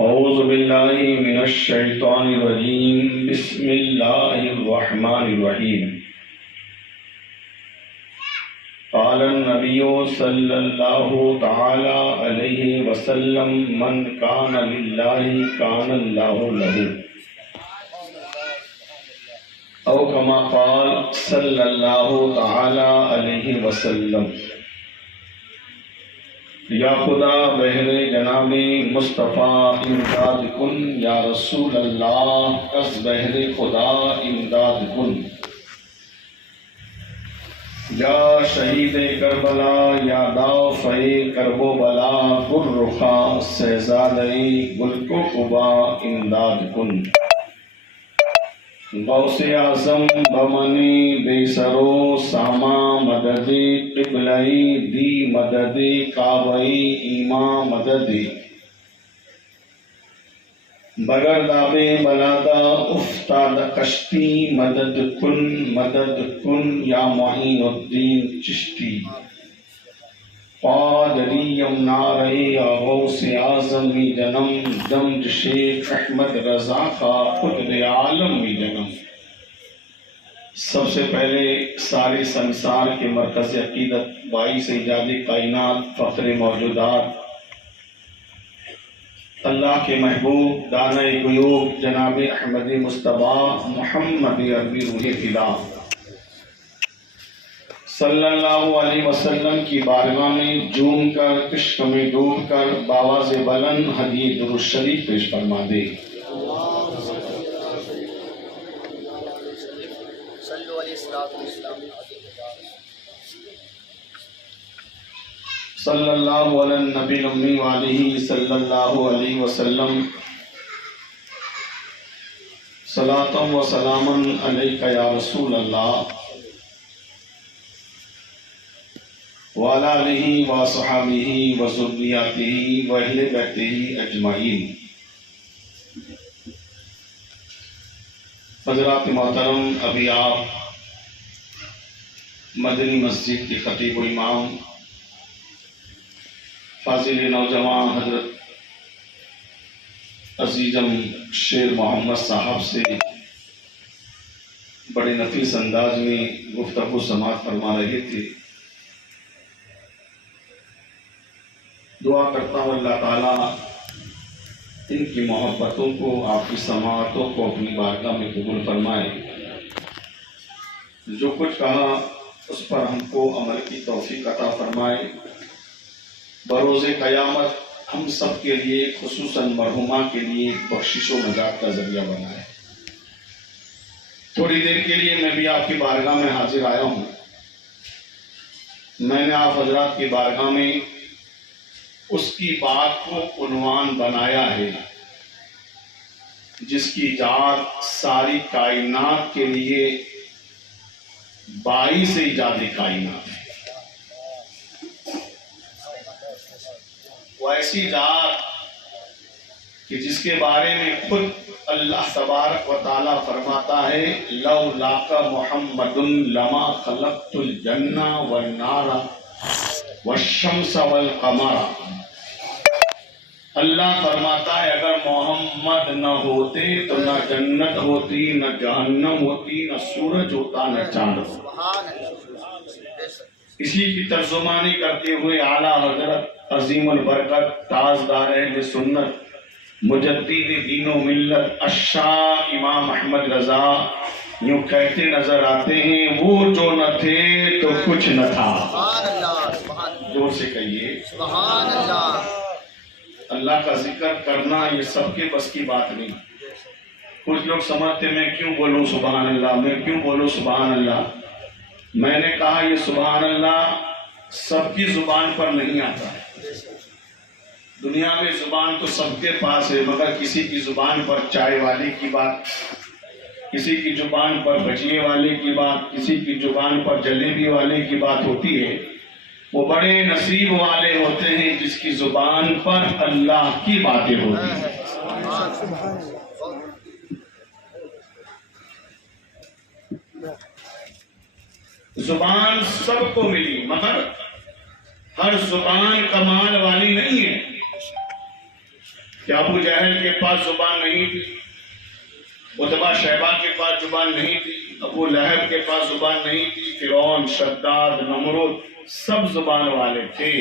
اعوذ باللہ من الشیطان الرجیم بسم اللہ الرحمن الرحیم قال النبی صلی اللہ تعالی علیہ وسلم من کان للہ کان اللہ لہ او کما قال صلی اللہ تعالی علیہ وسلم یا خدا بہر جناب مصطفیٰ امداد کن یا رسول اللہ از بہر خدا امداد کن یا شہید کربلا یا دافع کرب و بلا گر رخا شہزادہ گل کو قبا امداد کن غوث اعظم بمنی بے سرو ساما مدد قبلئی دی مدد کعبئی ایما مدد بغیر دابے بلادا افتاد کشتی مدد کن یا معین الدین چشتی قادری یمنارے یا غوث اعظم می جنم دمج شیخ احمد رضا کا قطب عالم می جنم۔ سب سے پہلے سارے سنسار کے مرکز عقیدت باعث ایجاد کائنات فخر موجودات اللہ کے محبوب دانہ غیوب جناب احمد مصطفیٰ محمد عربی روح فدا صلی اللہ علیہ وسلم کی بارگاہ میں جھوم کر عشق میں ڈوب کر بآواز بلند ہدیہ درود شریف پیش فرما دے۔ صلی اللہ علی النبی الامی وآلہ صلی اللہ علیہ وسلم صلاۃ و سلاما علیک یا رسول اللہ وعلی آلہ وصحبہ وذریتہ واہل بیتہ اجمعین۔ حضرات محترم، ابھی آپ مدنی مسجد کے خطیب و امام فاضل نوجوان حضرت عزیزم شیر محمد صاحب سے بڑے نفیس انداز میں گفتگو سماعت فرما رہے تھے۔ دعا کرتا ہوں اللہ تعالیٰ ان کی محبتوں کو، آپ کی سماعتوں کو اپنی بارگاہ میں قبول فرمائے۔ جو کچھ کہا اس پر ہم کو عمل کی توفیق عطا فرمائے۔ بروز قیامت ہم سب کے لیے، خصوصاً مرحومہ کے لیے بخشش و نجات کا ذریعہ بنائے۔ تھوڑی دیر کے لیے میں بھی آپ کی بارگاہ میں حاضر آیا ہوں۔ میں نے آپ حضرات کی بارگاہ میں اس کی بات کو عنوان بنایا ہے جس کی ایجاد ساری کائنات کے لیے باعث ایجاد کائنات ہے۔ وہ ایسی ذات کہ جس کے بارے میں خود اللہ تبارک و تعالیٰ فرماتا ہے لولاک محمد لما خلقت الجنہ والنار والشمس والقمر۔ اللہ فرماتا ہے اگر محمد نہ ہوتے تو نہ جنت ہوتی، نہ جہنم ہوتی، نہ سورج ہوتا، نہ چاند ہوتا۔ اسی کی ترجمانی کرتے ہوئے اعلیٰ حضرت عظیم البرکت تاجدار اہل سنت مجدد دین و ملت الشاہ امام احمد رضا یوں کہتے نظر آتے ہیں وہ جو نہ تھے تو کچھ نہ تھا۔ زور سے کہیے سبحان اللہ۔ اللہ کا ذکر کرنا یہ سب کے بس کی بات نہیں۔ کچھ لوگ سمجھتے میں کیوں بولوں سبحان اللہ، میں کیوں بولوں سبحان اللہ۔ میں نے کہا یہ سبحان اللہ سب کی زبان پر نہیں آتا ہے۔ دنیا میں زبان تو سب کے پاس ہے، مگر کسی کی زبان پر چائے والے کی بات، کسی کی زبان پر بھجیے والے کی بات، کسی کی زبان پر جلیبی والے کی بات ہوتی ہے۔ وہ بڑے نصیب والے ہوتے ہیں جس کی زبان پر اللہ کی باتیں ہوتی ہیں۔ زبان سب کو ملی مگر ہر زبان کمال والی نہیں ہے۔ کہ ابو جہل کے پاس زبان نہیں تھی، عتبہ شیبہ کے پاس زبان نہیں تھی، ابو لہب کے پاس زبان نہیں تھی، فرعون، شداد، نمرود سب زبان والے تھے،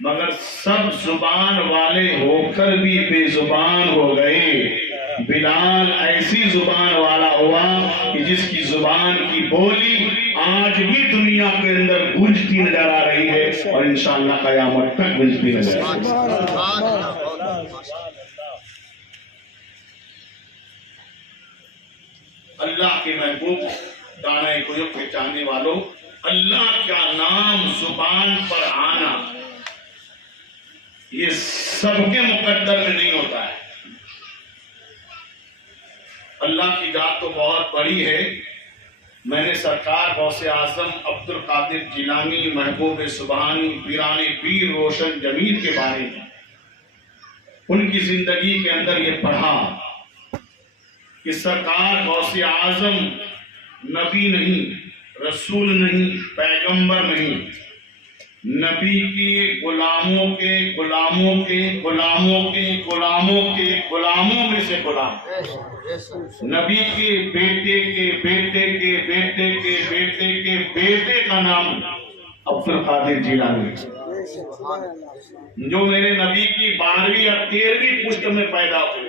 مگر سب زبان والے ہو کر بھی بے زبان ہو گئے۔ بلال ایسی زبان والا ہوا کہ جس کی زبان کی بولی آج بھی دنیا کے اندر گونجتی نظر آ رہی ہے اور انشاءاللہ قیامت تک گونجتی نظر آ رہی ہے۔ اللہ کے محبوب، دانہ غیب کے چاہنے والوں، اللہ کا نام زبان پر آنا یہ سب کے مقدر میں نہیں ہوتا ہے۔ اللہ کی ذات تو بہت بڑی ہے۔ میں نے سرکار غوث اعظم عبد القادر جیلانی، محبوب سبحانی، پیران پیر روشن جمیل کے بارے میں ان کی زندگی کے اندر یہ پڑھا کہ سرکار غوث اعظم نبی نہیں، رسول نہیں، پیغمبر نہیں، نبی کے غلاموں کے غلاموں کے غلاموں کے غلاموں کے غلاموں میں سے غلام، نبی کے بیٹے کے بیٹے کے بیٹے کے بیٹے کے بیٹے کا نام عبد القادر جیلانی، جو میرے نبی کی 12ویں اور 13ویں پشت میں پیدا ہوئے،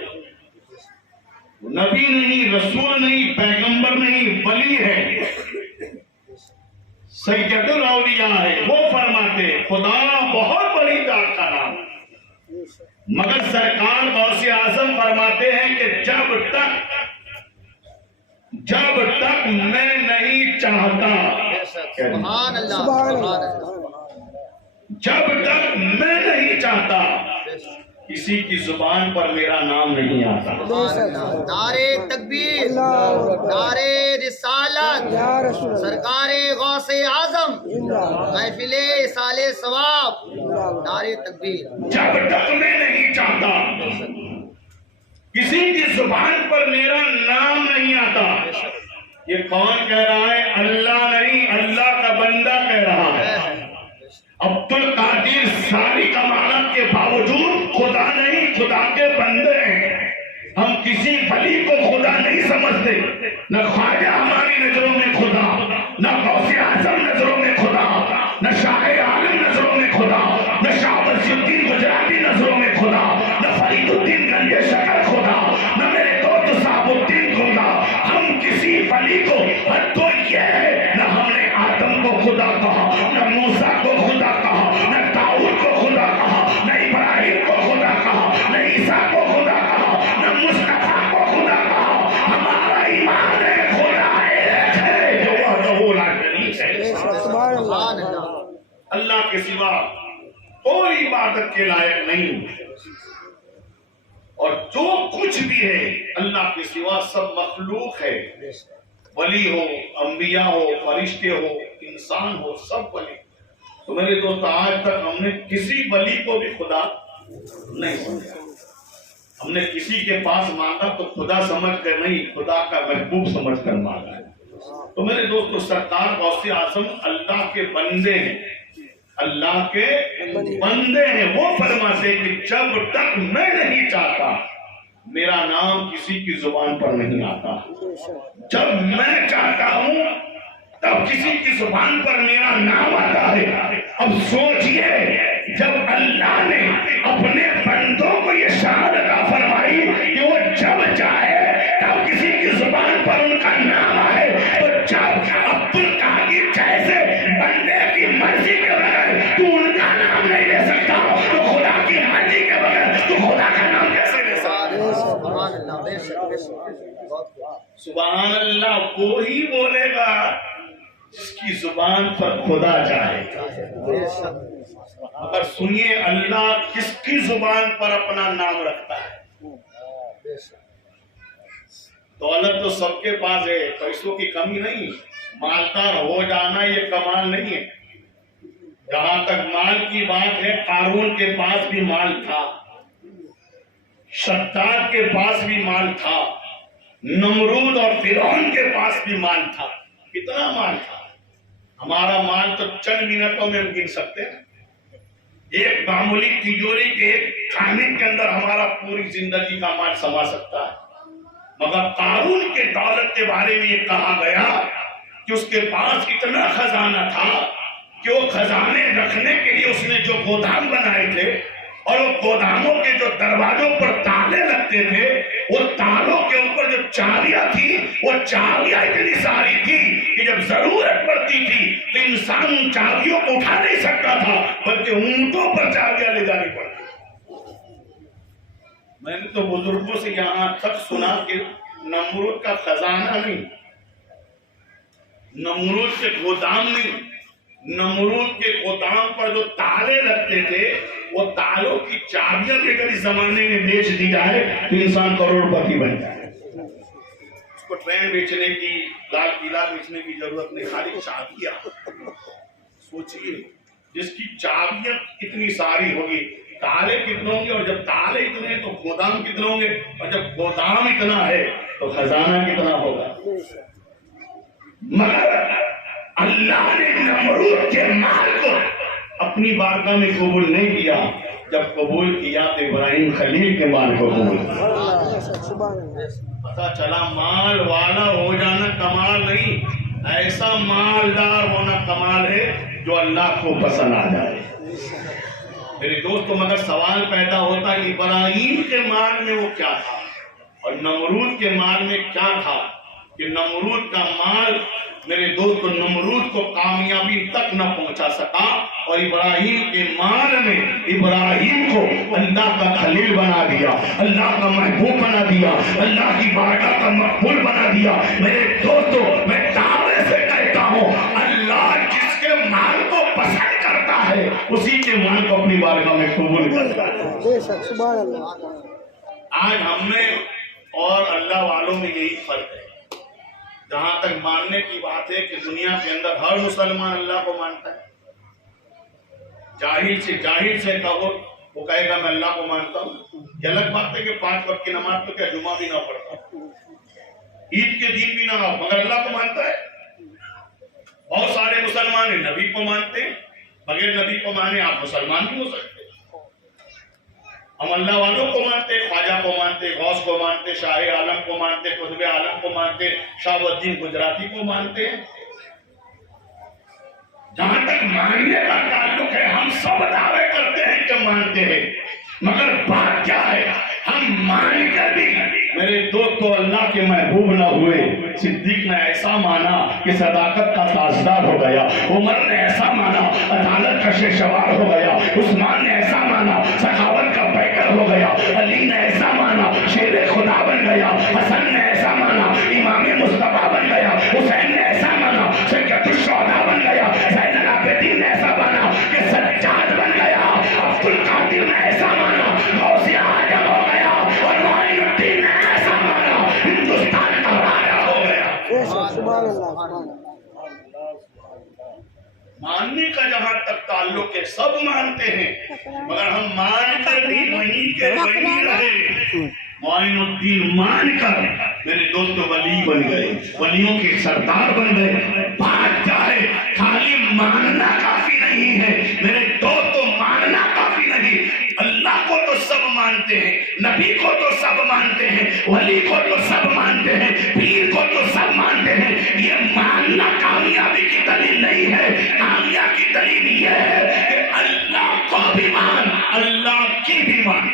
نبی نہیں، رسول نہیں، پیغمبر نہیں، ولی ہے، سید الاولیاء ہے۔ وہ فرماتے خدا بہت بڑی ذات کا نام، مگر سرکار غوث اعظم فرماتے ہیں کہ جب تک میں نہیں چاہتا، سبحان اللہ، جب تک میں نہیں چاہتا کسی کی زبان پر میرا نام نہیں آتا۔ نعرے تکبیر، نعرے رسالت، سرکار غوث اعظم، محفل سال ثواب، نعرے تکبیر۔ جب تک میں نہیں چاہتا کسی کی زبان پر میرا نام نہیں آتا۔ یہ کون کہہ رہا ہے؟ اللہ نہیں، اللہ کا بندہ کہہ رہا ہے۔ عبد القادر ساری کمالت کے باوجود خدا نہیں، خدا کے بندے ہیں۔ ہم کسی ولی کو خدا نہیں سمجھتے، نہ خواجہ ہماری نظروں میں خدا، نہ غوث اعظم نظروں میں خدا، نہ شاہ عالم نظروں میں خدا، نہ شاہ ولی الدین گجراتی نظروں میں خدا، نہ فرید الدین گنج شکر خدا، نہ میرے دوست صاحب الدین خدا۔ ہم کسی ولی کو، تو یہ ہے نہ ہم نے آدم کو خدا کہا، نہ موسیٰ کو خدا کہا، نہ داؤد کو خدا کہا، نہ ابراہیم کو خدا کہا، نہ عیسیٰ کو خدا کہا، نہ مصطفیٰ کو خدا کہا۔ ہمارا ایمان ہے خدا ایک ہے جو وحدہ لا شریک ہے۔ سبحان اللہ، اللہ کے سوا کوئی عبادت کے لائق نہیں، اور جو کچھ بھی ہے اللہ کے سوا سب مخلوق ہے۔ ولی ہو، انبیاء ہو، فرشتے ہو، انسان ہو، سب ولی۔ تو میرے دوست، آج تک ہم نے کسی ولی کو بھی خدا نہیں سمجھا۔ ہم نے کسی کے پاس مانگا تو خدا سمجھ کر نہیں، خدا کا محبوب سمجھ کر مانگا ہے۔ تو میرے دوستو، سرکار غوث اعظم اللہ کے بندے ہیں، اللہ کے بندے ہیں۔ وہ فرماتے کہ جب تک میں نہیں چاہتا میرا نام کسی کی زبان پر نہیں آتا، جب میں چاہتا ہوں تب کسی کی زبان پر میرا نام آتا ہے۔ اب سوچئے، جب اللہ نے اپنے بندوں کو یہ شان عطا فرمائی کہ وہ جب چاہے تب کسی کی زبان پر ان کا نام آئے، تو جب عبد القادر جیسے بندے کی مرضی کے بغیر تو ان کا نام نہیں لے سکتا، تو خدا کی مرضی کے بغیر تو خدا کا نام کیسے لے سکتا؟ سبحان اللہ، بے شک، بے شک، سبحان اللہ وہی بولے گا جس کی زبان پر خدا چاہے۔ اگر سنیے، اللہ کس کی زبان پر اپنا نام رکھتا ہے؟ دولت تو سب کے پاس ہے، پیسوں کی کمی نہیں، مالدار ہو جانا یہ کمال نہیں ہے۔ جہاں تک مال کی بات ہے، قارون کے پاس بھی مال تھا، شداد کے پاس بھی مال تھا، نمرود اور فرعون کے پاس بھی مال تھا۔ کتنا مال تھا؟ ہمارا مال تو چند منٹوں میں ہم گن سکتے ہیں۔ ایک معمولی تجوری کے ایک کھانے کے اندر ہمارا پوری زندگی کا مال سما سکتا ہے. مگر قارون کے دولت کے بارے میں یہ کہا گیا کہ اس کے پاس اتنا خزانہ تھا کہ وہ خزانے رکھنے کے لیے اس نے جو گودام بنائے تھے اور وہ گوداموں کے جو دروازوں پر تالے لگتے تھے وہ تالوں کے اوپر جو چابیاں تھی وہ چابیاں اتنی ساری تھی کہ جب ضرورت پڑتی تھی تو انسان ان چابیوں کو اٹھا نہیں سکتا تھا بلکہ اونٹوں پر چابیاں لے جانی پڑتی. میں نے تو بزرگوں سے یہاں تک سنا کہ نمرود کا خزانہ نہیں، نمرود کے گودام نہیں، نمرود کے گودام پر جو تالے لگتے تھے وہ تالوں کی چابیاں بھی اگر اس زمانے میں بیچ دی جائے تو انسان کروڑ پتی بن جائے. اس کو ٹرین بیچنے کی، لال قلعہ بیچنے کی ضرورت نہیں، خالی چابیاں. سوچئے جس کی چابیاں اتنی ساری ہوگی، تالے کتنے ہوں گے، اور جب تالے اتنے تو گودام کتنے ہوں گے، اور جب گودام اتنا ہے تو خزانہ کتنا ہوگا. مگر اللہ نے نمرود کے مال کو اپنی بارگاہ میں قبول نہیں کیا. جب قبول کیا تو ابراہیم خلیل کے مال کو قبول کیا. پتا چلا مال والا ہو جانا کمال نہیں، ایسا مالدار ہونا کمال ہے جو اللہ کو پسند آ جائے. میرے دوستو مگر سوال پیدا ہوتا ہے ابراہیم کے مال میں وہ کیا تھا اور نمرود کے مال میں کیا تھا کہ نمرود کا مال میرے دوستو نمرود کو کامیابی تک نہ پہنچا سکا اور ابراہیم کے مال نے ابراہیم کو اللہ کا خلیل بنا دیا، اللہ کا محبوب بنا دیا، اللہ کی بارگاہ کا مقبول بنا دیا. میرے دوستو میں دعوے سے کہتا ہوں اللہ جس کے مال کو پسند کرتا ہے اسی کے مال کو اپنی بارگاہ میں قبول کرتا ہے. آج ہم میں اور اللہ والوں میں یہی فرق ہے. جہاں تک ماننے کی بات ہے کہ دنیا کے اندر ہر مسلمان اللہ کو مانتا ہے. جاہل سے کہو وہ کہے گا میں اللہ کو مانتا ہوں. یہ الگ بات ہے کہ 5 وقت کی نماز تو کیا جمعہ بھی نہ پڑھتا، عید کے دن بھی نہ ہو، مگر اللہ کو مانتا ہے. بہت سارے مسلمان نبی کو مانتے ہیں، بغیر نبی کو مانے آپ مسلمان نہیں ہو سکتے. ہم اللہ والوں کو مانتے، خواجہ کو مانتے، غوث کو مانتے، شاہ عالم کو مانتے، قطب عالم کو مانتے، شاہ الدین گجراتی کو مانتے. جہاں تک ماننے کا تعلق ہے ہم سب دعوے کرتے ہیں کہ مانتے ہیں، مگر بات کیا ہے ہم مان کر بھی میرے دوست کو اللہ کے محبوب نہ ہوئے. صدیق نے ایسا مانا کہ صداقت کا تاجدار ہو گیا، عمر نے ایسا مانا عدالت کا شہسوار ہو گیا، عثمان نے ایسا مانا سخاوت کا پیکر ہو گیا، علی نے ایسا مانا شیر خدا بن گیا، حسن نے ایسا مانا امام مصطفیٰ بن گیا، حسین نے ایسا مانا سید الشہداء بن گیا، زین العابدین نے ایسا مانا کہ سجاد بن گیا، عبد القادر نے ایسا مانا غوث اعظم ہو گیا، اور معین الدین نے ایسا مانا ہندوستان کا راجا ہو گیا. ماننے کا جہاں تک تعلق ہے سب مانتے ہیں مگر ہم مان کر بھی وہیں کے وہیں رہے. معین الدین مان کر میرے دوست ولی بن گئے، ولیوں کے سردار بن گئے. بات جائے خالی ماننا کافی نہیں ہے میرے دوست، ماننا کافی نہیں. اللہ کو تو سب مانتے ہیں، نبی کو تو سب مانتے ہیں، ولی کو تو سب مانتے ہیں، پیر کو تو سب مانتے ہیں. یہ ماننا کامیابی کی دلیل نہیں ہے. کامیابی کی دلیل یہ ہے کہ اللہ کو بھی مان، اللہ کی بھی مان.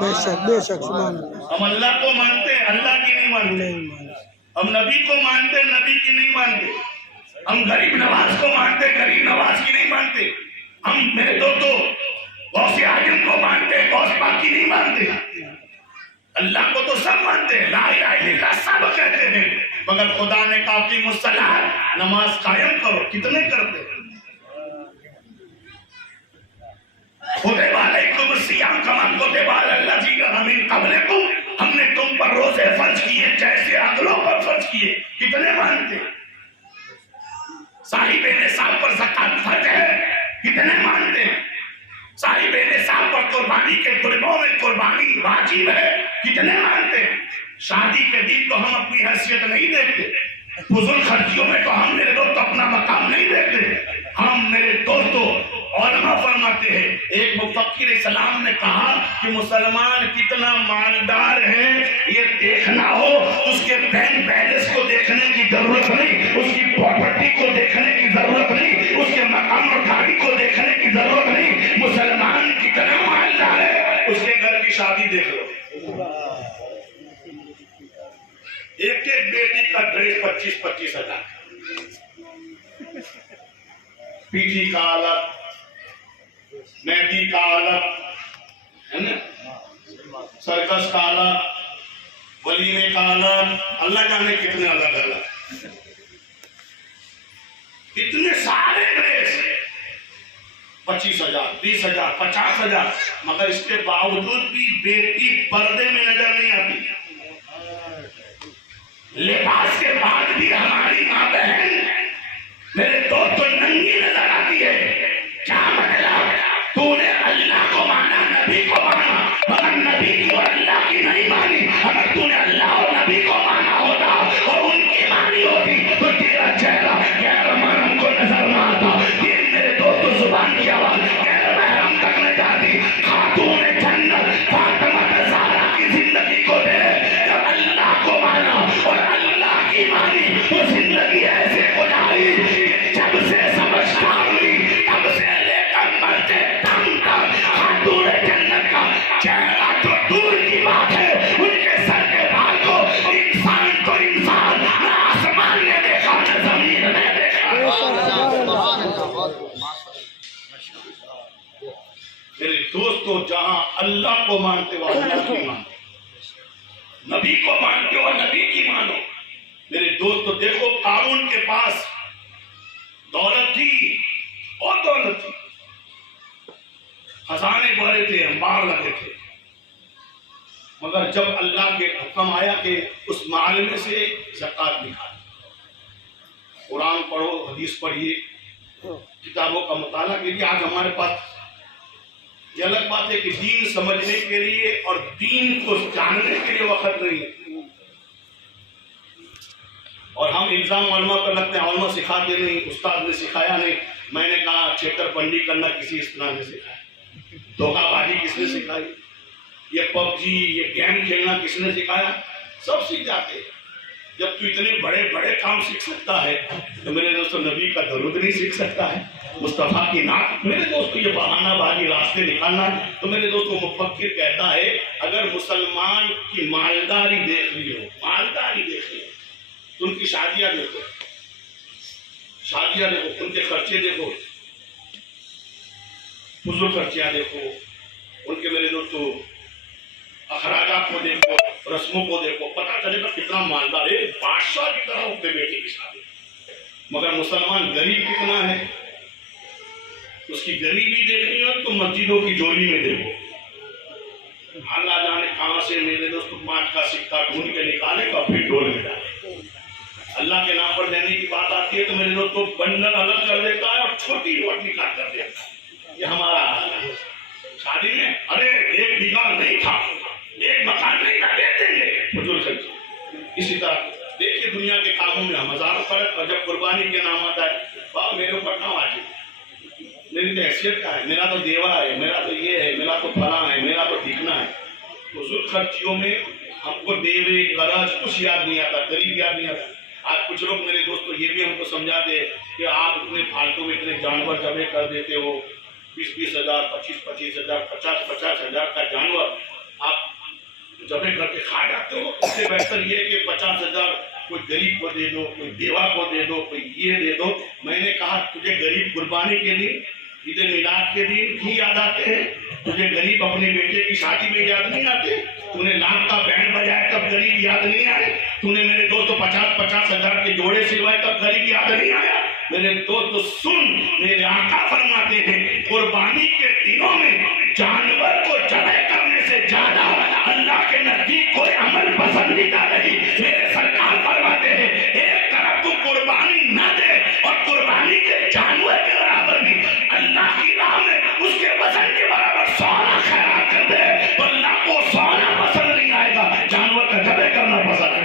بے شک بے شک. ہم اللہ کو مانتے ہیں، اللہ کی نہیں مانتے. ہم نبی کو مانتے، نبی کی نہیں مانتے. ہم غریب نواز کو مانتے، غریب نواز کی نہیں مانتے. ہم میرے دوستو غوث اعظم کو مانتے، غوث پاک کی نہیں مانتے. اللہ کو تو سب مانتے ہیں، لا الہ الا اللہ سب کہتے ہیں، مگر خدا نے کہا کہ الصلاۃ نماز قائم کرو. کتنے کرتے ہیں؟ کتب علیکم الصیام کما کتب علی الذین من قبلکم، ہم نے تم پر روزے فرض کیے جیسے اگلوں پر فرض کیے. کتنے مانتے؟ صاحب نصاب پر زکات فرض ہے، کتنے مانتے ہیں؟ صاحب نصاب پر قربانی کے گروہوں میں قربانی واجب ہے، کتنے مانتے ہیں؟ شادی کے دن تو ہم اپنی حیثیت نہیں دیکھتے، فضول خرچیوں میں تو ہم میرے دوست اپنا مقام نہیں دیکھتے. ہم میرے دوستوں علماء فرماتے ہیں, ایک مفکر اسلام نے کہا کہ مسلمان کتنا مالدار ہے یہ دیکھنا ہو اس کے بینک بیلنس کو دیکھنے کی ضرورت نہیں, اس کی پراپرٹی کو دیکھنے کی ضرورت نہیں, اس کے مقام اور گاڑی کو دیکھنے کی ضرورت نہیں. مسلمان کتنا مالدار ہے اس کے گھر کی شادی دیکھ لو. ایک ایک بیٹی کا ڈریس 25-25 ہزار, پیٹھی کا الگ, مہندی کا الگ ہے نا, سرکس کا الگ, ولیمے کا الگ, اللہ جانے کتنے الگ الگ, اتنے سارے ڈریس 25,000 20,000 50,000, مگر اس کے باوجود بھی بیٹی پردے میں نظر نہیں آتی. لباس کے بعد بھی ہماری ماں بہن میرے دوست ننگی نظر آتی ہے. کیا مطلب؟ تو نے اللہ کو مانا, نبی کو مانا, مگر نبی کی اور اللہ کی نہیں مانی. اگر تو نے اللہ اور نبی کو مانا ہوتا اور ان کی مانی ہوتی تو تیرا چہرہ غیر محرم کو نظر نہ آتا. یہ میرے دوست زبان کی آواز غیر محرم تک نہ جاتی. خاتون جنت فاطمہ زہرا کی زندگی کو دے, جب اللہ کو مانا اور اللہ کی مانی تو زندگی ایسے گزاری کہ جب سے سمجھدار ہوئی تب سے لے کر مرتے دم تک خاتون جنت کا چہرہ تو دور کی بات ہے, ان کے سر کے بال کو انسان تو انسان نہ آسمان نے دیکھا نہ زمین نے دیکھا. میرے دوستو جہاں اللہ کو مانتے ہو اللہ کی مانتے, نبی کو مانتے ہو نبی کی مانو. میرے دوستو دیکھو قارون کے پاس دولت تھی اور دولت تھی, خزانے بھرے تھے, انبار لگے تھے, مگر جب اللہ کے حکم آیا کہ اس مال میں سے زکات نکالو. قرآن پڑھو, حدیث پڑھیے, کتابوں کا مطالعہ کیجیے. آج ہمارے پاس یہ الگ بات ہے کہ دین سمجھنے کے لیے اور دین کو جاننے کے لیے وقت نہیں ہے, اور ہم الزام علماء پر لگتے ہیں علماء سکھاتے نہیں, استاد نے سکھایا نہیں. میں نے کہا چھیتر پنڈی کرنا کسی اسلام نے سکھایا, دھوکہ بازی کس نے سکھائی, یہ پب جی یہ گیم کھیلنا کس نے سکھایا؟ سب سیکھ جاتے ہیں. جب تو اتنے بڑے بڑے کام سیکھ سکتا ہے تو میرے دوستو نبی کا درود نہیں سیکھ سکتا ہے, مصطفیٰ کی نعت. میرے دوستو یہ بہانہ بازی راستے نکالنا ہے. تو میرے دوستو مفکر کہتا ہے اگر مسلمان کی مالداری دیکھ لی ہو, مالداری دیکھ لی تو ان کی شادیاں دیکھو, شادیاں دیکھو, ان کے خرچے دیکھو, فضول خرچیاں دیکھو, ان کے میرے دوستو اخراجات کو دیکھو, رسموں کو دیکھو, پتہ چلے گا کتنا مالدار ہے. بادشاہ کی طرح اپنے بیٹے کی شادی. مگر مسلمان غریب کتنا ہے, اس کی غریبی دیکھنی ہو تو مسجدوں کی جولی میں دیکھو. اللہ جانے کہاں سے میرے دوست 5 کا سکہ ڈھونڈ کے نکالے گا پھر ڈول میں ڈالے. اللہ کے نام پر دینے کی بات آتی ہے تو میرے دوست کو بنڈل الگ کر دیتا ہے اور چھوٹی نوٹ نکال کر دیتا ہے. یہ ہمارا حال ہے. شادی میں ارے 1 بیگھہ نہیں تھا, 1 مکان نہیں تھا, دے دیں گے, فضول خرچی. اسی طرح دیکھیے دنیا کے کاموں میں ہم ہزاروں فرق, اور جب قربانی کے نام آتا ہے واہ میرے اوپر نہ واجب, میری تو حیثیت کا ہے, میرا تو دیوا ہے, میرا تو یہ ہے, میرا تو فلاں ہے, میرا تو ٹھیکنا ہے. فضول خرچیوں میں ہم کو دیوے قرض کچھ یاد نہیں آتا, غریب یاد نہیں آتا. آج کچھ لوگ میرے دوستو یہ بھی ہم کو سمجھاتے کہ آپ اتنے فالتو میں اتنے جانور ذبح کر دیتے ہو, 20-20 ہزار, 25-25 ہزار, 50-50 ہزار کا جانور آپ ذبح کر کے کھا جاتے ہو. اس سے بہتر یہ کہ 50 ہزار کوئی غریب کو دے دو, کوئی بیوہ کو دے دو, کوئی یہ دے دو. میں نے کہا تجھے غریب قربانی کے دن, عید میلاد کے دن ہی یاد آتے ہیں, تجھے غریب اپنے بیٹے کی شادی میں یاد نہیں آتے, تو نے لاکھ کا بینڈ بجایا تب غریب یاد نہیں آئے, تو نے میرے دوستو 50-50 ہزار کے جوڑے سلوائے تب غریب یاد نہیں آیا. میرے دوست سن, میرے آقا فرماتے ہیں قربانی کے دنوں میں جانور کو ذبح کرنے سے زیادہ اللہ کے نزدیک کوئی عمل پسندیدہ نہیں. میرے سرکار فرماتے ہیں ایک طرف تو قربانی نہ دے اور قربانی کے جانور کے برابر بھی اللہ کی راہ میں اس کے وزن کے برابر سونا خیرات کر دے, تو اللہ کو سونا پسند نہیں آئے گا, جانور کا ذبح کرنا پسند ہے.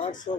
800।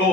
2।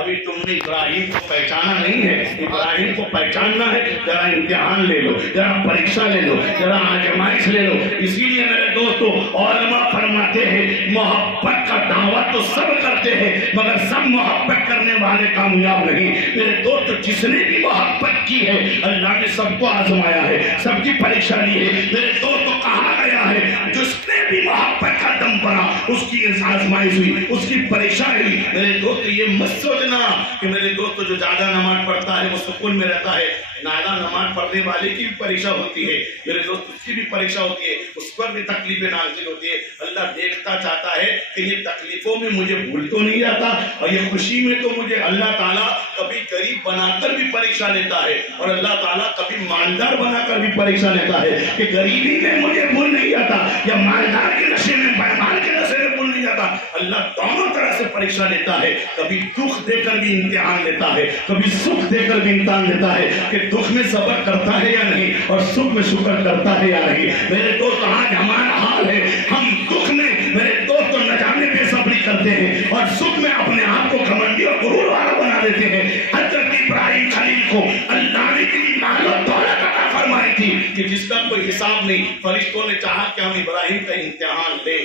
ابھی تم نے ابراہیم کو پہچانا نہیں ہے، ابراہیم کو پہچاننا ہے، ذرا امتحان لے لو، ذرا پریکشا لے لو، ذرا آزمائش لے لو۔ اسی لیے میرے دوستو علماء فرماتے ہیں محبت کا دعویٰ تو سب کرتے ہیں مگر سب محبت کرنے والے کامیاب نہیں۔ میرے دوست جس نے بھی محبت کی ہے اللہ نے سب کو آزمایا ہے، سب کی پریکشا لی ہے۔ میرے دوستو کہا گیا ہے جس نے بھی محبت کا دم بنا اس کی آزمائش ہوئی، اس کی پریکشا ہوئی۔ میرے دوست یہ مت سوچنا کہ میرے دوست جو زیادہ نماز پڑھتا ہے وہ سکون میں رہتا ہے، زیادہ نماز پڑھنے والے کی بھی پریکشا ہوتی ہے میرے دوست، اس کی بھی پریکشا ہوتی ہے، اس پر بھی تکلیفیں نازل ہوتی ہے۔ اللہ دیکھتا چاہتا ہے کہ یہ تکلیفوں میں مجھے بھول تو نہیں جاتا اور یہ خوشی میں تو مجھے اللہ تعالیٰ کبھی غریب بنا کر بھی پریکشا لیتا ہے اور اللہ تعالیٰ کبھی مالدار بنا کر بھی پریکشا لیتا ہے کہ غریبی میں مجھے بھول نہیں جاتا یا مالدار کے نشے میں مال کے نشے میں بھول نہیں جاتا۔ اللہ دونوں طرح سے پریکشا لیتا ہے، کبھی دکھ دے کر بھی امتحان لیتا ہے، کبھی سکھ دے کر بھی امتحان لیتا ہے کہ دکھ میں صبر کرتا ہے یا نہیں اور سکھ میں شکر کرتا ہے یا نہیں۔ میرے دوست آج ہمارا حال ہے، ہم دکھ میں میرے دوست نہ جانے بے صبری کرتے ہیں اور سکھ میں اپنے آپ کو گھمنڈی اور غرور والا بنا دیتے ہیں۔ حضرت ابراہیم خلیل کو اللہ نے اتنی مال و دولت عطا فرمائی تھی کہ جس کا کوئی حساب نہیں۔ فرشتوں نے چاہا کہ ہم ابراہیم کا امتحان لیں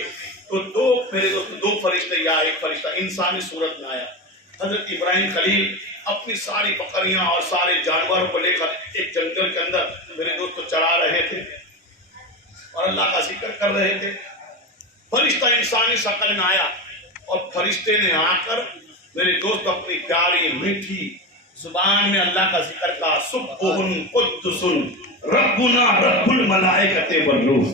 تو میرے دوست دو فرشتے یا ایک فرشتہ انسانی صورت میں آیا۔ حضرت ابراہیم خلیل اپنی ساری بکریاں اور سارے جانوروں کو لے کر ایک جنگل کے اندر میرے دوست کو چرا رہے تھے اور اللہ کا ذکر کر رہے تھے۔ فرشتہ انسانی شکل میں آیا اور فرشتے نے آ کر میرے دوست اپنی پیاری میٹھی زبان میں اللہ کا ذکر کا سبحان قدس ربنا رب الملائکۃ والروح۔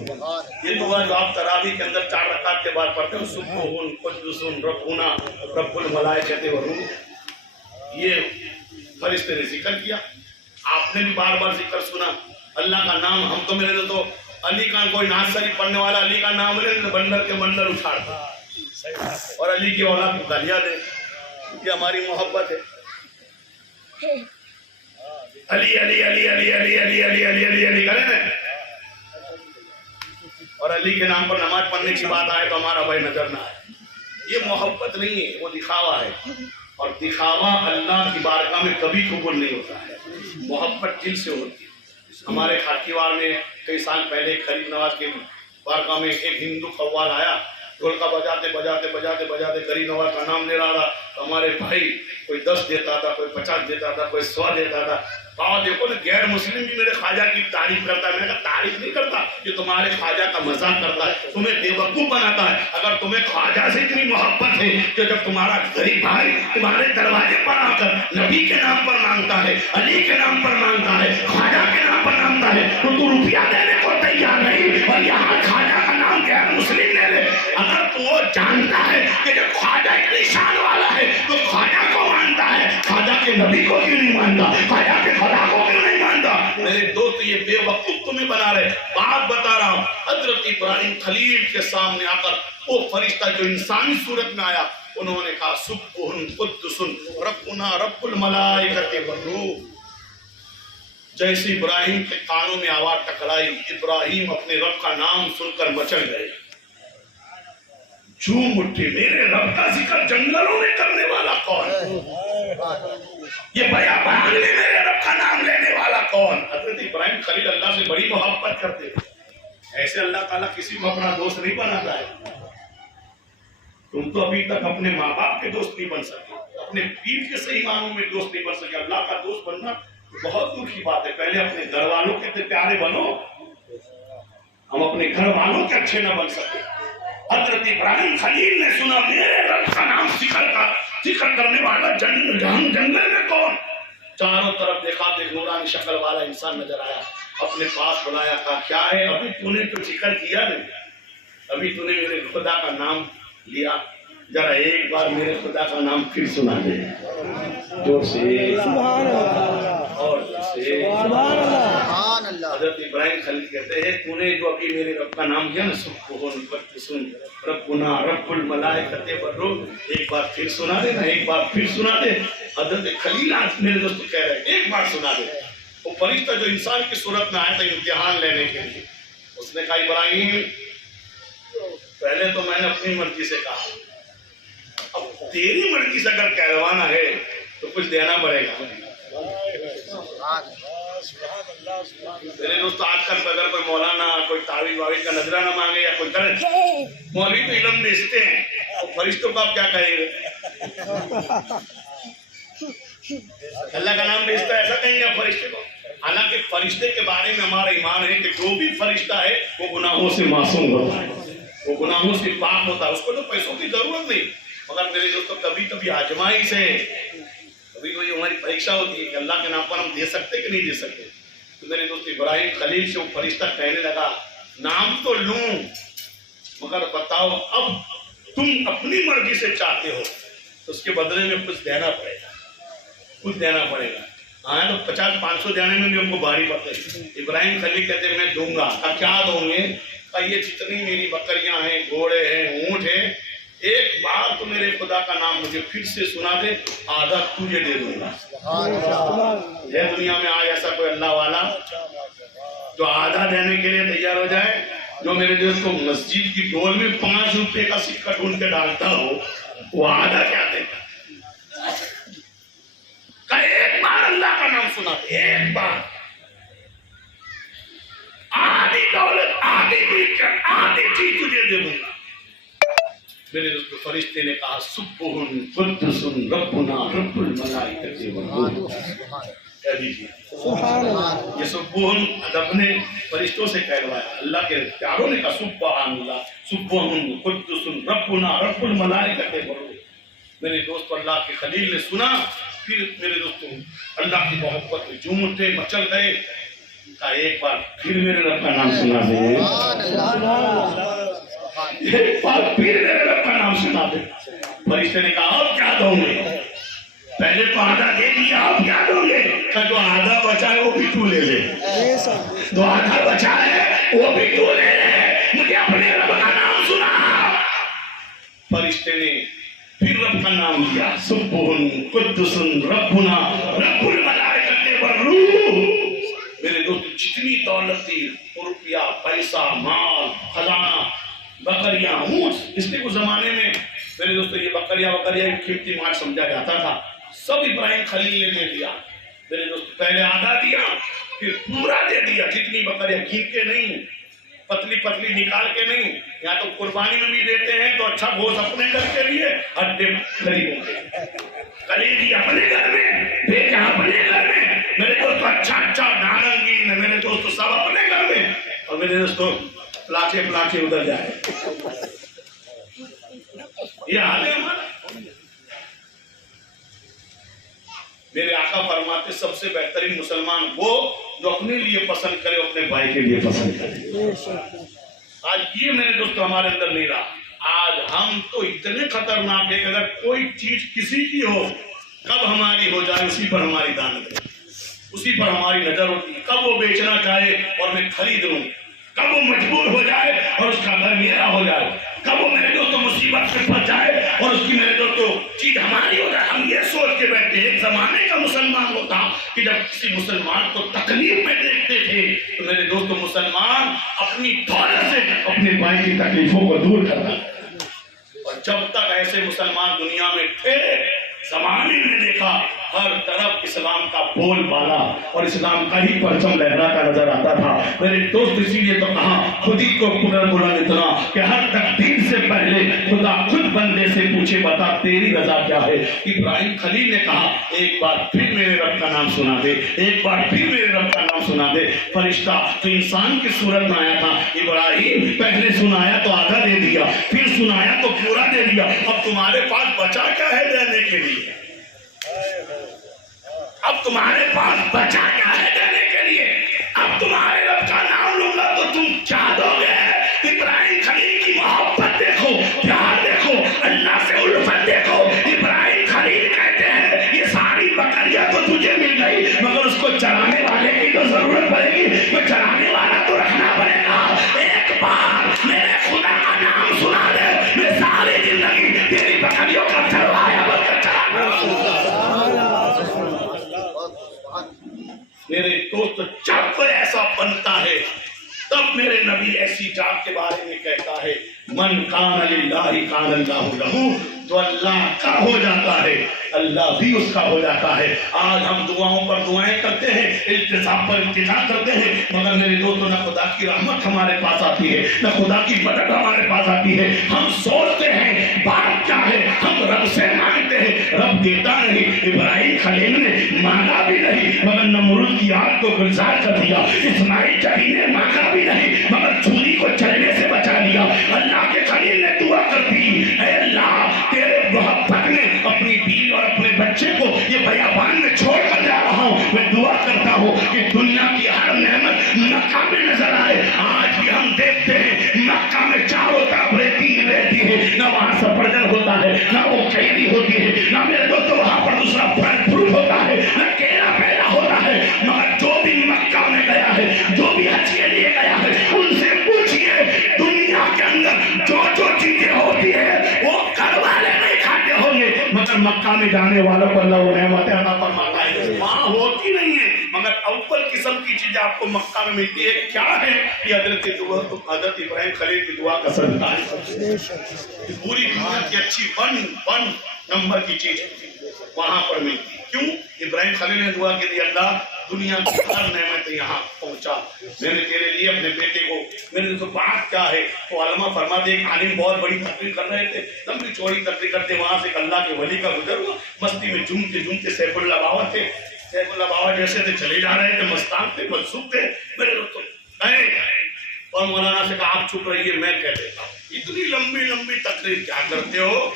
یہ دعا جو آپ تراویح کے اندر 4 رکعت کے بعد پڑھتے ہیں سبحان قدس ربنا رب الملائکۃ والروح، یہ فرشتے نے ذکر کیا۔ آپ نے بھی بار بار ذکر سنا اللہ کا نام۔ ہم تو میرے تو علی کا کوئی ناز شریف پڑھنے والا علی کا نام لے تو بندر کے بندر اچھاڑتا اور علی کی اولاد کو گالیاں دے، یہ ہماری محبت ہے۔ علی علی علی علی علی علی علی علی علی علی کرے نا، اور علی کے نام پر نماز پڑھنے کی بات آئے تو ہمارا بھائی نظر نہ آئے۔ یہ محبت نہیں ہے، وہ دکھاوا ہے، اور دکھاوا اللہ کی بارگاہ میں کبھی قبول نہیں ہوتا ہے۔ محبت دل سے ہوتی ہے۔ ہمارے خاکیوار میں کئی سال پہلے خریف نواز کے بارگاہ میں ایک ہندو قوال آیا، ڈھولکا بجاتے بجاتے بجاتے بجاتے غریب نواز کا نام لے رہا تھا تو ہمارے بھائی کوئی 10 دیتا تھا، کوئی 50 دیتا تھا، کوئی 100 دیتا تھا۔ کہا دیکھو نا غیر مسلم بھی میرے خواجہ کی تعریف کرتا ہے۔ میں نے کہا تعریف نہیں کرتا، یہ تمہارے خواجہ کا مذاق کرتا ہے، تمہیں بے وقوف بناتا ہے۔ اگر تمہیں خواجہ سے اتنی محبت ہے کہ جب تمہارا غریب بھائی تمہارے دروازے پر آ کر نبی کے نام پر مانگتا ہے، علی کے نام پر مانگتا ہے، خواجہ کے نام پر مانگتا ہے تو تو روپیہ دینے کو تیار نہیں اور یہاں خواجہ کا نام غیر مسلم لے لے۔ اگر وہ جانتا ہے کہ جب خواجہ اتنی شان والا ہے تو خواجہ کو مانتا ہے، خواجہ کے نبی کو کیوں نہیں مانتا، خواجہ کے خدا کو کیوں نہیں مانتا؟ میرے دوست یہ بے وقوف تمہیں بنا رہے۔ بات بتا رہا ہوں، حضرت ابراہیم خلیل کے سامنے آ کر وہ فرشتہ جو انسانی صورت میں آیا انہوں نے کہا سبحان قدس ربنا رب الملائکۃ والروح۔ جیسے ابراہیم کے کانوں میں آواز ٹکرائی، ابراہیم اپنے رب کا نام سن کر مچل گئے، جھوم اٹھے۔ میرے رب کا ذکر جنگلوں میں کرنے والا کون؟ یہ بیابان میں میرے رب کا نام لینے والا کون؟ حضرت ابراہیم خلیل اللہ سے بڑی محبت کرتے تھے۔ ایسے اللہ تعالیٰ کسی کو اپنا دوست نہیں بناتا ہے۔ تم تو ابھی تک اپنے ماں باپ کے دوست نہیں بن سکے، اپنے پیر کے صحیح معنوں میں دوست نہیں بن سکے۔ اللہ کا دوست بننا بہت دور کی بات ہے۔ پہلے اپنے گھر والوں کے پیارے بنو۔ ہم اپنے گھر والوں کے اچھے نہ بن سکے۔ حضرت ابراہیم خلیل نے سنا میرے رب کا نام ذکر کرنے والا جنگل میں کون؟ چاروں طرف دیکھا تو نورانی شکل والا انسان نظر آیا، اپنے پاس بلایا، کہا کیا ہے؟ ابھی تو نے تو ذکر کیا نہیں، ابھی تو نے میرے خدا کا نام لیا، ذرا ایک بار میرے خدا کا نام پھر سنا دے، جوش سے اور سبحان اللہ۔ حضرت ابراہیم خلیل کہتے ہیں تو نے جو ابھی میرے رب کا نام لیا نا سبحان قدس ربنا رب الملائکۃ والروح، ایک بار پھر سنا دے نا، ایک بار پھر سنا دے۔ حضرت خلیل آج میرے دوست کہہ رہے ہیں ایک بار سنا دے۔ وہ فرشتہ جو انسان کی صورت میں آیا تھا امتحان لینے کے لیے، اس نے کہا ابراہیم پہلے تو میں نے اپنی مرضی سے کہا، اب تیری مرضی سے اگر کہلوانا ہے تو کچھ دینا پڑے گا. میرے دوست آج کل اگر کوئی مولانا کوئی تعویذ واویز کا نذرانہ مانگے یا کوئی کرے، مولوی تو علم بیچتے ہیں، اور فرشتوں کو آپ کیا کہیں گے؟ اللہ کا نام بیچتا ہے ایسا کہیں گے فرشتے کو؟ حالانکہ فرشتے کے بارے میں ہمارا ایمان ہے کہ جو بھی فرشتہ ہے وہ گناہوں سے معصوم ہوتا ہے، وہ گناہوں سے پاک ہوتا ہے، اس کو تو پیسوں کی ضرورت نہیں. مگر میرے دوستوں کبھی کبھی آزمائی سے کبھی کوئی ہماری پریکشا ہوتی ہے کہ اللہ کے نام پر ہم دے سکتے کہ نہیں دے سکتے. تو میرے دوست ابراہیم خلیل سے وہ فرشتہ کہنے لگا نام تو لوں مگر بتاؤ اب تم اپنی مرضی سے چاہتے ہو تو اس کے بدلے میں کچھ دینا پڑے گا، کچھ دینا پڑے گا. ہاں تو 50-500 دینے میں بھی ہم کو بھاری پڑتے. ابراہیم خلیل کہتے ہیں میں دوں گا. کیا دوں گے؟ یہ جتنی میری بکریاں ہیں، گھوڑے ہیں، اونٹ ہیں، ایک بار تو میرے خدا کا نام مجھے پھر سے سنا دے، آدھا تجھے دے دوں گا. ہے دنیا میں آج ایسا کوئی اللہ والا جو آدھا دینے کے لیے تیار ہو جائے؟ جو میرے دوست کو مسجد کی ڈول میں 5 روپے کا سکہ ڈھونڈ کے ڈالتا ہو وہ آدھا کیا دے گا؟ کہ ایک بار اللہ کا نام سنا دے، ایک بار آدھی دولت، آدھی ملکت، آدھی چیز تجھے دے دوں گا. میرے دوست فرشتے نے کہا سبحان قدس ربنا رب الملائکۃ والروح. کہہ دیجیے یہ سبحان ادب نے فرشتوں سے کہلوایا، اللہ کے پیاروں نے کہا سبحان اللہ سبحان قدس ربنا رب الملائکۃ والروح. میرے دوست اللہ کے خلیل نے سنا، پھر میرے دوستوں اللہ کی محبت میں جھوم اٹھے، مچل گئے. کہا ایک بار پھر میرے رب کا نام سنا دے، ایک بار پھر میرے رب کا نام سنا دے. فرشتے نے کہا اب کیا دوں گے؟ پہلے تو آدھا دے دیا، اب کیا دوں گے؟ کہ جو آدھا بچا ہے وہ بھی تو لے لے، جو آدھا بچا ہے وہ بھی تو لے لے، مجھے اپنے رب کا نام سنا. فرشتے نے پھر رب کا نام لیا سبحان قدس ربنا رب الملائکۃ والروح. میرے دوست جتنی دولت تھی، روپیہ، پیسہ، مال، خزانہ، بکریاں، اونٹ، اس لیے اس زمانے میں میرے دوستو یہ بکریاں قیمتی مال سمجھا جاتا تھا. سب ابراہیم خلیل نے دے دیا. میرے دوست پہلے آدھا دیا پھر پورا دے دیا. جتنی بکریاں گھین کے نہیں، پتلی پتلی نکال کے نہیں. یہاں تو قربانی میں بھی دیتے ہیں تو اچھا گوشت اپنے گھر کے لیے، ہڈے غریبوں کے، کلیجی اپنے گھر میں، بیٹا اپنے گھر میں. میرے دوست اچھا اچھا نارنگین میرے دوست سب اپنے گھر میں، اور میرے دوستو پلاچے پلاچے ادھر جائے. یہ حال ہے ہمارا. میرے آقا فرماتے سب سے بہترین مسلمان وہ جو اپنے لیے پسند کرے، اپنے بھائی کے لیے پسند کرے. آج یہ میرے دوستو ہمارے اندر نہیں رہا. آج ہم تو اتنے خطرناک ہے کہ اگر کوئی چیز کسی کی ہو، کب ہماری ہو جائے اسی پر ہماری دانت ہے، اسی پر ہماری نظر ہوتی ہے. کب وہ بیچنا چاہے اور میں خرید لوں، کب وہ مجبور ہو جائے اور اس کا گھر میرا ہو جائے، کب وہ میرے دوستوں مصیبت سے پھنس جائے اور اس کی میرے دوستوں چیز ہماری ہو جائے. ہم یہ سوچ کے بیٹھے. ایک زمانے کا مسلمان ہوتا کہ جب کسی مسلمان کو تکلیف میں دیکھتے تھے تو میرے دوستوں مسلمان اپنی دولت سے اپنے بھائی کی تکلیفوں کو دور کرتا. اور جب تک ایسے مسلمان دنیا میں تھے، زمانے میں دیکھا ہر طرف اسلام کا بول بالا اور اسلام کا ہی پرچم لہراتا نظر آتا تھا. میرے دوست اسی لیے تو کہا خود ہی کو بلند اتنا کہ ہر تقدیر سے پہلے خدا خود بندے سے پوچھے بتا تیری رضا کیا ہے. ابراہیم خلیل نے کہا ایک بار پھر میرے رب کا نام سنا دے، ایک بار پھر میرے رب کا نام سنا دے. فرشتہ جو انسان کی صورت میں آیا تھا، ابراہیم پہلے سنایا تو آدھا دے دیا، پھر سنایا تو پورا دے دیا. اب تمہارے پاس بچا کیا ہے دینے کے لیے؟ اب تمہارے پاس بچا کیا ہے دینے کے لیے؟ اب تمہارے رب کا نام لوں گا تو تم کیا دو گے؟ ابراہیم خلیل کی محبت دیکھو، پیار دیکھو، اللہ سے الفت دیکھو. ابراہیم خلیل کہتے ہیں یہ ساری بکریاں تو تجھے مل گئی مگر اس کو چرانے والے کی تو ضرورت پڑے گی، تو چرانے والا تو رکھنا پڑے گا. ایک بار میرے خدا کا نام سنا دے، میں ساری زندگی تیری بکریوں کا چروایا بن کر چلانا. میرے دوست جب ایسا بنتا ہے تب میرے نبی ایسی ذات کے بارے میں کہتا ہے من کان للہ کان اللہ لہ. جو اللہ کا ہو جاتا ہے اللہ بھی اس کا ہو جاتا ہے. آج ہم دعاؤں پر دعائیں کرتے ہیں, التجا پر التجا کرتے ہیں, مگر میرے دوستوں نہ خدا کی رحمت ہمارے پاس آتی ہے نہ خدا کی مدد ہمارے پاس آتی ہے. ہم سوچتے ہیں بات کیا ہے, ہم رب سے مانگتے ہیں, رب دیتا نہیں. ابراہیم خلیل نے مانگا بھی نہیں مگر نمرود کی آگ کو گلزار کر دیا. اسماعیل جبی نے مانگا بھی نہیں مگر چوری کو چلنے سے بچا لیا. اللہ کے خلیل نے دعا کر دی, اے اللہ تیرے محبت میں اپنی بیوی اور اپنے بچے کو یہ بیابان میں چھوڑ کر جا رہا ہوں. میں دعا کرتا ہوں کہ دنیا کی ہر نعمت مکہ میں نظر آئے. آج بھی ہم دیکھتے ہیں مکہ میں چاروں طرف ریتی ہی رہتی ہے, نہ وہاں سفرجل ہوتا ہے نہ وہ کیری ہوتی ہے, نہ میرے دوستوں وہاں پر دوسرا پھل فروٹ ہوتا ہے نہ کیلا پیدا ہوتا ہے. مگر جو بھی مکہ میں گیا ہے, جو بھی حج کے لیے گیا ہے, ان سے پوچھئے دنیا کے اندر جو جو چیزیں ہوتی ہے وہ گھر والے نہیں کھاتے ہوں گے مگر مکہ میں جانے والوں کو اللہ نعمت عطا فرماتا ہے. وہاں ہوتی نہیں ہے مگر اول قسم کی چیزیں آپ کو مکہ میں ملتی ہے. کیا ہے یہ حضرت ابراہیم خلیل کی دعا کا صدقہ ہے. پوری دنیا کی اچھی ون نمبر کی چیز وہاں پر ملتی. کیوں؟ ابراہیم خلیل نے دعا کی, اللہ دنیا کی ہر نعمت یہاں پہنچا, میں نے تیرے لیے اپنے بیٹے کو. میرے تو بات کیا ہے تو علماء فرماتے ایک عالم بہت بڑی تقریر کر رہے تھے, لمبی چوڑی تقریر کرتے وہاں سے ایک اللہ کے ولی کا گزر ہوا. مستی میں جھومتے جھومتے سیف اللہ بابا تھے, سیف اللہ بابا جیسے تھے چلے جا رہے تھے, مستان تھے, منسوخ تھے. میرے دوستوں گئے اور مولانا سے کہا آپ چھپ رہیے میں کہہ دیتا ہوں. اتنی لمبی لمبی تقریر کیا کرتے ہو؟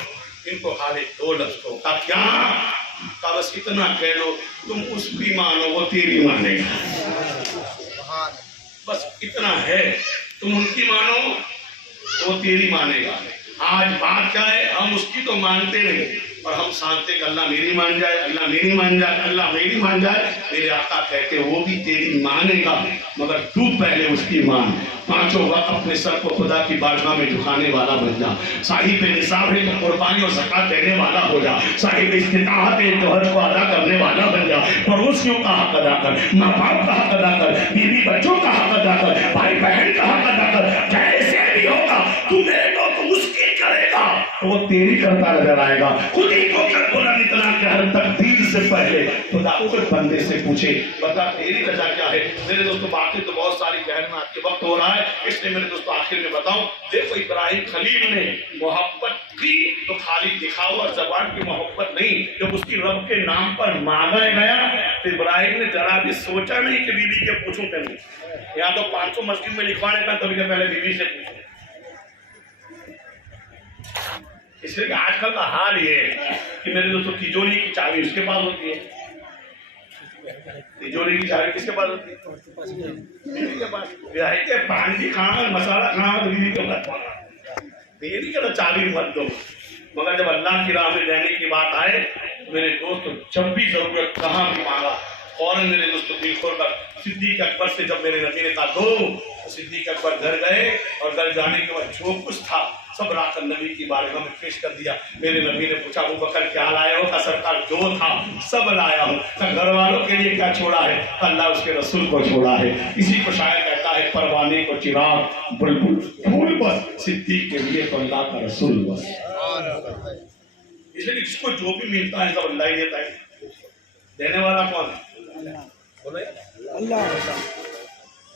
ان کو خالی دو لفظوں کا کیا کہا, بس اتنا کہہ لو تم اس کی مانو وہ تیری مانے گا. بس اتنا ہے, تم ان کی مانو وہ تیری مانے گا. آج بات کیا ہے, ہم اس کی تو مانتے نہیں اور ہم سانتے کہ اللہ میری مان جائے, اللہ میری مان جائے, اللہ میری مان جائے. میرے آقا کہتے وہ بھی تیری مانے گا مگر تو پہلے اس کی مان. پانچوں وقت اپنے سر کو خدا کی بارگاہ میں جھکانے والا بن جا. صاحب نصاب ہے تو قربانی اور زکات دینے والا ہو جا. صاحب استطاعت ہے تو حج کو ادا کرنے والا بن جا. پڑوسیوں کا حق ادا کر, ماں باپ کا حق ادا کر, بیوی بچوں کا حق ادا کر, بھائی بہن کا حق ادا کر. جیسے بھی ہوگا تو میرے کو تو اس کی کرے گا تو وہ تیری کرتا نظر آئے گا. خود ہی کو کر بولا اتنا کہ ہر تقدیر سے پہلے خدا خود بندے سے پوچھے بتا تیری رضا کیا ہے. میرے دوستوں باقی تو بہت ساری ذہن میں آج کے وقت ہو رہا ہے, اس لیے میرے دوستوں آخر میں بتاؤں. دیکھو ابراہیم خلیل نے محبت کی تو خالی دکھاوا زبان کی محبت نہیں, جب اس کی رب کے نام پر مانگا گیا تو ابراہیم نے ذرا بھی سوچا نہیں کہ بیوی کے پوچھوں کہ نہیں. یا تو 500 مسجد میں لکھوانے کا تبھی کہ پہلے بیوی سے پوچھوں. اس لیے کہ آج کل کا حال یہ ہے کہ میرے دوستوں تجوری کی چابی اس کے پاس ہوتی ہے. تجوری کی چابی کس کے پاس ہوتی ہے؟ بیوی کے پاس. کہ پانی کھانا مسالہ کھانا تو بیوی کے پاس پانا. یہ نہیں کہ چابی مت دو, مگر جب اللہ کی راہ میں لینے کی بات آئے میرے دوست جب بھی ضرورت کہاں بھی مانگا فوراً میرے دوستوں دل کھول کر صدیق اکبر سے جب میرے نبی نے کہا دو, صدیق اکبر گھر گئے اور گھر جانے کے بعد جو کچھ تھا سب لا کر نبی کی بارگاہ میں پیش کر دیا. میرے نبی نے پوچھا ابو بکر کیا لائے ہو؟ سرکار جو تھا سب لایا ہوں. گھر والوں کے لیے کیا چھوڑا ہے؟ اللہ اس کے رسول کو چھوڑا ہے. اسی کو شاعر کہتا ہے پروانے کو چراغ بلبل پھول بس, صدیق کے لیے تو اللہ کا رسول بس. اس لیے جس کو جو بھی ملتا ہے سب اللہ ہی دیتا ہے. دینے والا کون ہے؟ اللہ.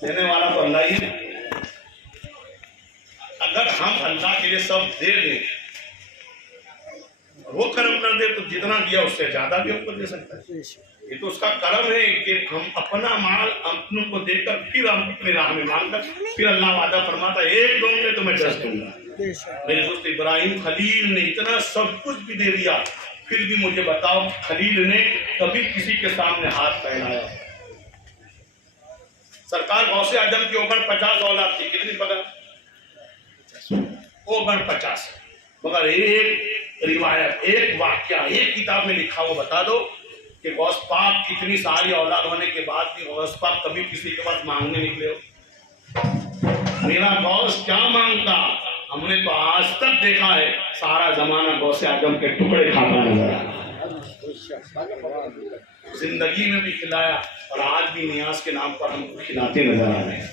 دینے والا تو اللہ ہی ہے. اگر ہم اللہ کے لیے سب دے دیں وہ کرم کر دے تو جتنا دیا اس سے زیادہ بھی ہم کو دے سکتا ہے. یہ تو اس کا کرم ہے کہ ہم اپنا مال اپنوں کو دے کر پھر ہم اپنے راہ میں مانگ کر پھر اللہ وعدہ فرماتا ہے ایک دوں گے تو میں 10 دوں گا. میرے دوست ابراہیم خلیل نے اتنا سب کچھ بھی دے دیا, پھر بھی مجھے بتاؤ خلیل نے کبھی کسی کے سامنے ہاتھ پھیلایا؟ سرکار غوث اعظم کی اوگن 50 اولاد تھی, کتنی پکڑ؟ اوگن 50. مگر ایک روایت, ایک واقعہ, ایک کتاب میں لکھا ہوا بتا دو کہ غوث پاک کتنی ساری اولاد ہونے کے بعد بھی غوث پاک کبھی کسی کے پاس مانگنے نکلے ہو؟ میرا غوث کیا مانگتا؟ ہم نے تو آج تک دیکھا ہے سارا زمانہ غوث اعظم کے ٹکڑے کھاتا نظر آیا. زندگی میں بھی کھلایا اور آج بھی نیاز کے نام پر ہم کو کھلاتے نظر آ رہے ہیں.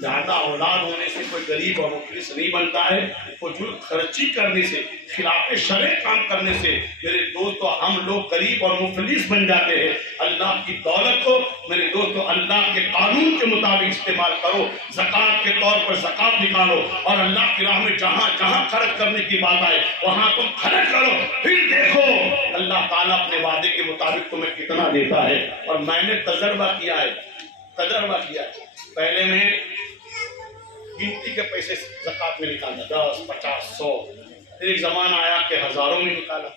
زیادہ اولاد ہونے سے کوئی غریب اور مفلس نہیں بنتا ہے، فضول خرچی کرنے سے، خلاف شرع کام کرنے سے میرے دوستو ہم لوگ غریب اور مفلس بن جاتے ہیں۔ اللہ کی دولت کو میرے دوستو اللہ کے قانون کے مطابق استعمال کرو، زکوٰۃ کے طور پر زکوٰۃ نکالو، اور اللہ کی راہ میں جہاں جہاں خرچ کرنے کی بات آئے وہاں تم خرچ کرو، پھر دیکھو اللہ تعالیٰ اپنے وعدے کے مطابق تمہیں کتنا دیتا ہے۔ اور میں نے تجربہ کیا ہے، پہلے میں گنتی کے پیسے زکوٰۃ میں نکالتا، 10 50 100، پھر ایک زمانہ آیا کہ ہزاروں میں نکالا۔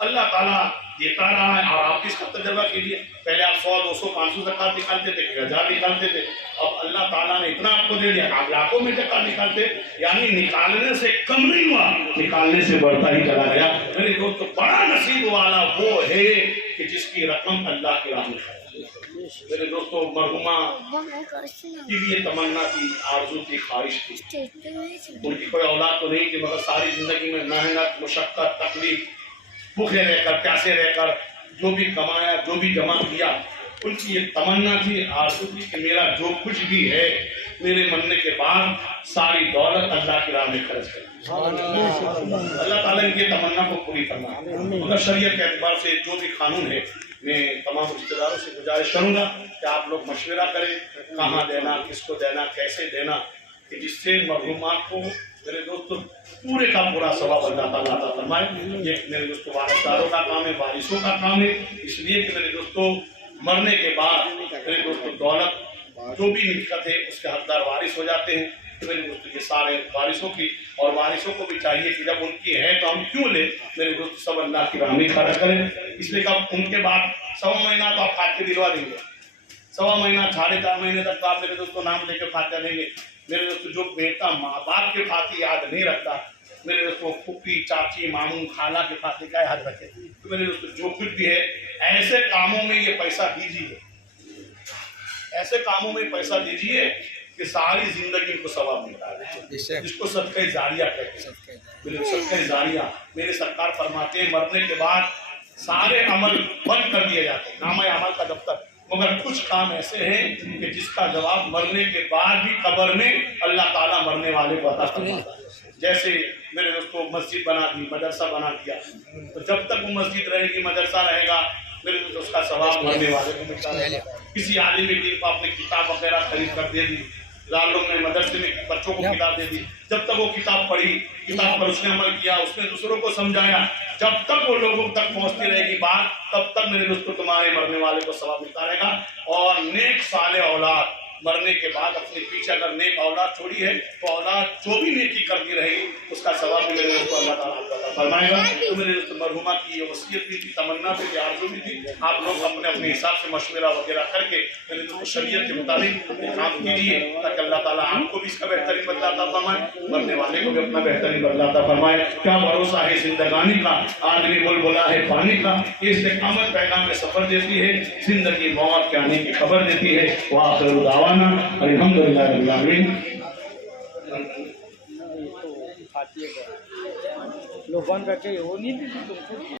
اللہ تعالیٰ دیتا رہا ہے، اور آپ اس کا تجربہ کیجیے، پہلے آپ 100 200 500 زکوٰۃ نکالتے تھے، 1000 نکالتے تھے، اب اللہ تعالیٰ نے اتنا آپ کو دے دیا کہ آپ لاکھوں میں زکوٰۃ نکالتے، یعنی نکالنے سے کم نہیں ہوا، نکالنے سے بڑھتا ہی چلا گیا۔ میرے دوستو بڑا نصیب والا وہ ہے کہ جس کی رقم اللہ کی راہ میں ہے۔ میرے دوستو مرحومہ کی بھی یہ تمنا تھی، آرزو تھی، خواہش تھی، ان کی کوئی اولاد تو نہیں تھی، مگر ساری زندگی میں محنت، مشقت، تکلیف، بھوکے رہ کر، پیاسے رہ کر جو بھی کمایا، جو بھی جمع کیا، ان کی یہ تمنا تھی، آرزو تھی کہ میرا جو کچھ بھی ہے میرے مرنے کے بعد ساری دولت اللہ کی راہ میں خرچ کریں۔ اللہ تعالیٰ ان کی تمنا کو پوری کرنا۔ مگر شریعت کے اعتبار سے جو بھی قانون ہے، میں تمام رشتہ داروں سے گزارش کروں گا کہ آپ لوگ مشورہ کریں کہاں دینا، کس کو دینا، کیسے دینا، کہ جس سے مرحومات کو میرے دوستوں پورے کا پورا ثواب اللہ تعالیٰ عطا فرمائے۔ یہ میرے دوستوں وارثداروں کا کام ہے، وارثوں کا کام ہے، اس لیے کہ میرے دوستوں مرنے کے بعد میرے دوستوں دولت جو بھی ملکت ہے اس کے حقدار وارث ہو جاتے ہیں۔ تو میرے دوستوں یہ سارے وارثوں کی، اور وارثوں کو بھی چاہیے کہ جب ان کی ہے تو ہم کیوں لیں، میرے دوست سب اللہ کی راہ میں خرچ کریں، اس لیے کہ اب ان کے بعد 1.25 مہینہ تو آپ فاتحہ دلوا دیں گے، 1.25 مہینہ 4.5 مہینے تک تو آپ میرے دوستوں نام لے کے فاتحہ دیں گے۔ میرے دوستوں جو بیٹا ماں باپ کے فاتحہ یاد نہیں رکھتا، میرے دوستوں پھوپھی، چاچی، ماموں، خالہ کے فاتحہ کا یاد رکھے۔ تو میرے دوستوں جو کچھ بھی ہے ایسے کاموں میں یہ پیسہ دیجیے، ایسے کاموں میں پیسہ دیجیے کہ ساری زندگی ان کو ثواب ملتا ہے، جس کو صدقہ جاریہ کہتے ہیں۔ میرے صدقہ جاریہ میرے سرکار فرماتے ہیں مرنے کے بعد سارے عمل بند کر دیے جاتے ہیں، نامہ عمل کا دفتر، مگر کچھ کام ایسے ہیں کہ جس کا جواب مرنے کے بعد بھی قبر میں اللہ تعالیٰ مرنے والے کو عطا فرماتا ہے۔ جیسے میرے دوستوں مسجد بنا دی، مدرسہ بنا دیا، تو جب تک وہ مسجد رہے گی، مدرسہ رہے گا، میرے دوستوں اس کا ثواب مرنے والے کو ملتا رہے گا۔ کسی عالم دین کو آپ نے کتاب وغیرہ خرید کر دے دی، لوگوں نے مدرسے میں بچوں کو کتاب دے دی، جب تک وہ کتاب پڑھی، کتاب پر اس نے عمل کیا، اس نے دوسروں کو سمجھایا، جب تک وہ لوگوں تک پہنچتی رہے گی بات، تب تک میرے دوستوں تمہارے مرنے والے کو ثواب ملتا رہے گا۔ اور نیک صالح اولاد مرنے کے بعد اپنے پیچھے اگر نیک اولاد چھوڑی ہے تو اولاد جو بھی نیکی کرتی رہے گی اس کا ثواب بھی میرے دوستوں اللہ تعالیٰ عطا فرمائے گا۔ تو میرے دوستوں مرحومہ کی یہ وصیت بھی تھی، تمنا بھی تھی، آرزو بھی تھی، آپ لوگ اپنے اپنے حساب سے مشورہ وغیرہ کر کے میرے دوستوں شریعت کے مطابق کام کیجیے تاکہ اللہ تعالیٰ آپ کو بھی اس کا بہترین بدلہ عطا فرمائے، مرنے والے کو بھی اپنا بہترین بدلہ عطا فرمائے۔ کیا بھروسہ ہے زندگانی کا، آدمی بول بولا ہے پانی کا، اس استقامت پیغام میں سفر دیتی ہے، زندگی موت کے آنے کی خبر دیتی ہے۔ وآخر دعوانا الحمدللہ رب العالمین۔ لوگ بند کر کے وہ نہیں